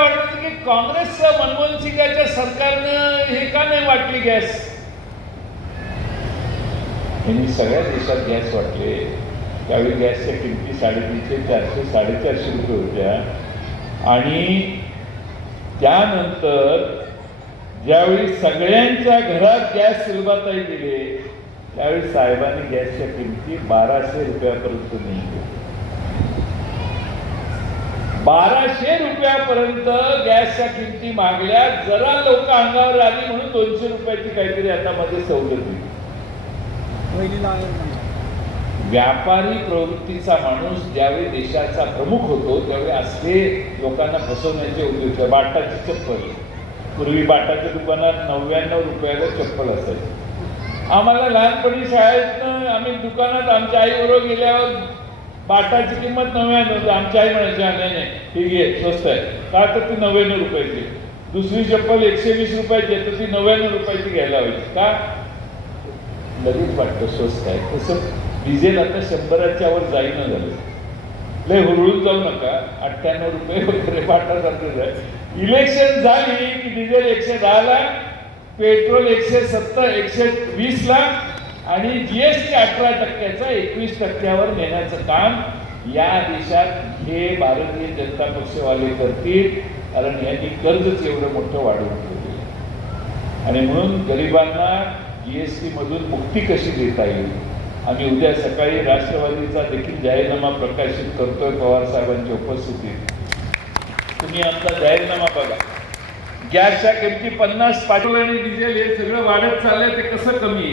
वाटतं की काँग्रेसचं मनमोहन सिंगाच्या सरकारनं हे का नाही वाटली गॅस? यांनी सगळ्या देशात गॅस वाटले. त्यावेळी गॅसच्या किमती साडेतीनशे चारशे साडेचारशे रुपये होत्या. आणि त्यानंतर ज्यावेळी सगळ्यांच्या घरात गॅस सुलभाताई दिले त्यावेळी साहेबांनी गॅसच्या किमती बाराशे रुपयापर्यंत नेली. बाराशे रुपयापर्यंत गॅसच्या किमती मागल्या. जरा लोक अंगावर आली म्हणून दोनशे रुपयाची काहीतरी आता मध्ये सवलत दिली व्यापारी प्रवृत्तीचा माणूस ज्यावेळी देशाचा प्रमुख होतो त्यावेळी असले लोकांना फसवण्याचे उद्देश आहे. बाटाची चप्पल. पूर्वी बाटाच्या दुकानात नव्याण्णव रुपयाला चप्पल असायची. आम्हाला लहानपणी शाळेतनं आम्ही दुकानात आमच्या आईबरोबर गेल्यावर बाटाची किंमत नव्याण्णव होती आमच्या आई म्हणायची नाही नाही ठीक आहे स्वस्त आहे. का तर ती नव्याण्णव रुपयाची. दुसरी चप्पल एकशे वीस रुपयाची आहे तर ती नव्याण्णव रुपयाची घ्यायला हवी. का? लगेच वाटतं स्वस्त आहे. तसं डिझेल आता शंभराच्या वर जाईना झालं. लय हुरळून जाऊ नका. अठ्ठ्याण्णव रुपये वगैरे वाटासारखं आहे. इलेक्शन झाली की डिझेल एकशे दहाला पेट्रोल एकशे सत्तर एकशे वीसला आणि जीएसटी अठरा टक्क्याचा एकवीस टक्क्यावर नेण्याचं काम या देशात हे भारतीय जनता पक्षवाले करतील. कारण यांनी कर्जच एवढं मोठं वाढवून ठेवलेलं आणि म्हणून गरिबांना जीएसटी मधून मुक्ती कशी देता येईल? आम्ही उद्या सकाळी राष्ट्रवादीचा देखील जाहीरनामा प्रकाशित करतोय पवार साहेबांच्या उपस्थितीत. तुम्ही आमचा जाहीरनामा बघा. गॅसच्या किमती पन्नास पेट्रोल आणि डिझेल हे सगळं वाढत चाललंय ते कसं कमी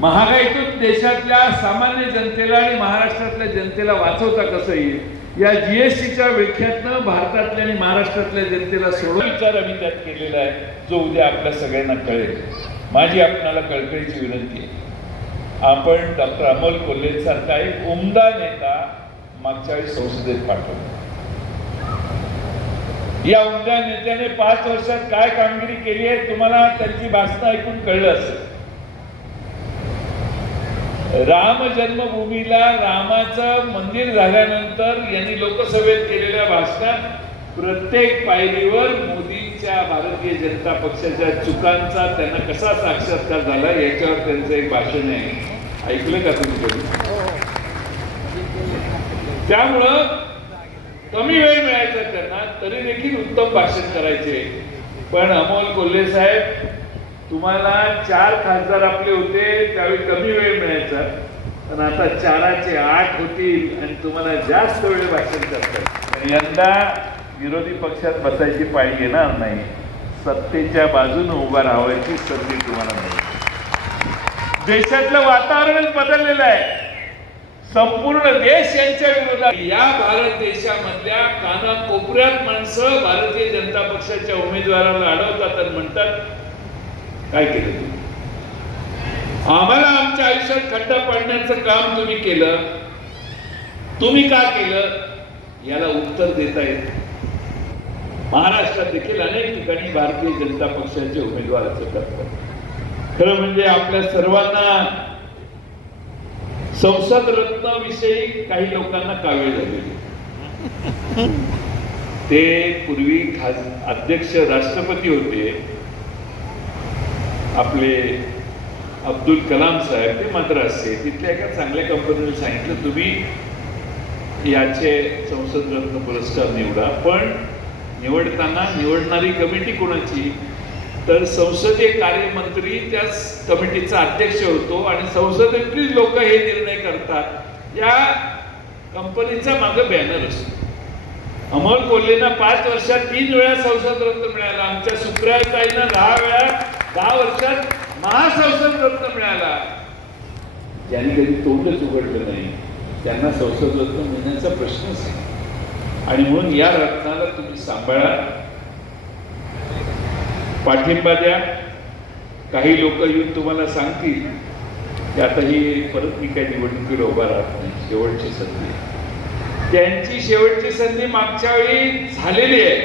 महागाईतून देशातल्या सामान्य जनतेला आणि महाराष्ट्रातल्या जनतेला वाचवता कसं येईल? या जीएसटीच्या व्याख्यातनं भारतातल्या आणि महाराष्ट्रातल्या जनतेला सोडून विचार आम्ही त्यात केलेला आहे जो उद्या आपल्या सगळ्यांना कळेल. माझी आपणाला कळकळीची विनंती आहे. आपण डॉक्टर अमोल कोल्हेसारखा एक उमदा नेता मागच्या वेळी संसदेत पाठवला. या उमद्या नेत्याने पाच वर्षात काय कामगिरी केली आहे तुम्हाला त्यांची भाषणं ऐकून कळलं असेल. राम जन्मभूमीला रामाचं मंदिर झाल्यानंतर यांनी लोकसभेत केलेल्या भाषणात प्रत्येक पायरीवर मोदींच्या भारतीय जनता पक्षाच्या चुकांचा त्यांना कसा साक्षात्कार झाला याच्यावर त्यांचं एक भाषण आहे. ऐकलं का तुम्ही कधी? त्यामुळं कमी वेळ मिळायचा त्यांना तरी देखील उत्तम भाषण करायचे. पण अमोल कोल्हे साहेब तुम्हाला चार खासदार आपले होते त्यावेळी कमी वेळ मिळायचा. पण आता चाराचे आठ होतील आणि तुम्हाला जास्त वेळ भाषण करतात. यंदा विरोधी पक्षात बसायची पाळी येणार नाही. सत्तेच्या बाजूने उभा राहायची संधी तुम्हाला मिळेल. देशातलं वातावरणच बदललेलं आहे. संपूर्ण देश यांच्या विरोधात या भारत देशामधल्या कानाकोपऱ्यात माणसं भारतीय जनता पक्षाच्या उमेदवाराला अडवतात आणि म्हणतात काय केलं तुम्ही? आम्हाला आमच्या आयुष्यात खड्डा पाडण्याचं काम तुम्ही केलं. तुम्ही का केलं? याला उत्तर देता येत महाराष्ट्रात देखील अनेक ठिकाणी भारतीय जनता पक्षाचे उमेदवार असं करतात. खरं म्हणजे आपल्या सर्वांना संसद रत्न विषयी काही लोकांना कावे झालेली. ते पूर्वी खास अध्यक्ष राष्ट्रपती होते. आपले अब्दुल कलाम साहेब ते मद्रासचे तिथल्या एका चांगल्या कंपनीने सांगितलं तुम्ही याचे संसद रत्न पुरस्कार निवडा पण निवडताना निवडणारी कमिटी कोणाची? तर संसदीय कार्यमंत्री त्या कमिटीचा अध्यक्ष होतो आणि संसदेतली लोक हे निर्णय करतात. या कंपनीचा मागं बॅनर असतो. अमोल कोल्हेंना पाच वर्षात तीन वेळा संसद रत्न मिळाला. आमच्या सुप्रियाताईंना दहा वेळा दहा वर्षात महासंसद रत्न मिळाला. ज्यांनी कधी तोंडच उघडलं नाही त्यांना संसद रत्न मिळण्याचा प्रश्नच आणि म्हणून या रत्नाला तुम्ही सांभाळा. पाठिंबा द्या. काही लोक येऊन तुम्हाला सांगतील की आता ही परत मी काही निवडणुकीला उभा राहत नाही शेवटची संधी त्यांची शेवटची संधी मागच्या वेळी झालेली आहे.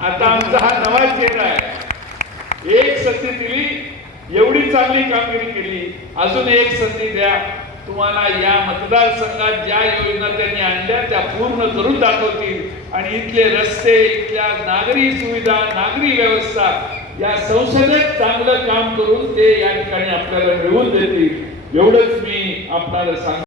आता आमचा हा नवा चेहरा आहे. एक संधी दिली एवढी चांगली कामगिरी केली. अजून एक संधी द्या. तुम्हाला या मतदारसंघात ज्या योजना त्यांनी आणल्या त्या पूर्ण करून दाखवतील. आणि इथले रस्ते इथल्या नागरी सुविधा नागरी व्यवस्था या संसदेत चांगलं काम करून ते या ठिकाणी आपल्याला मिळवून देतील. एवढंच मी आपल्याला सांग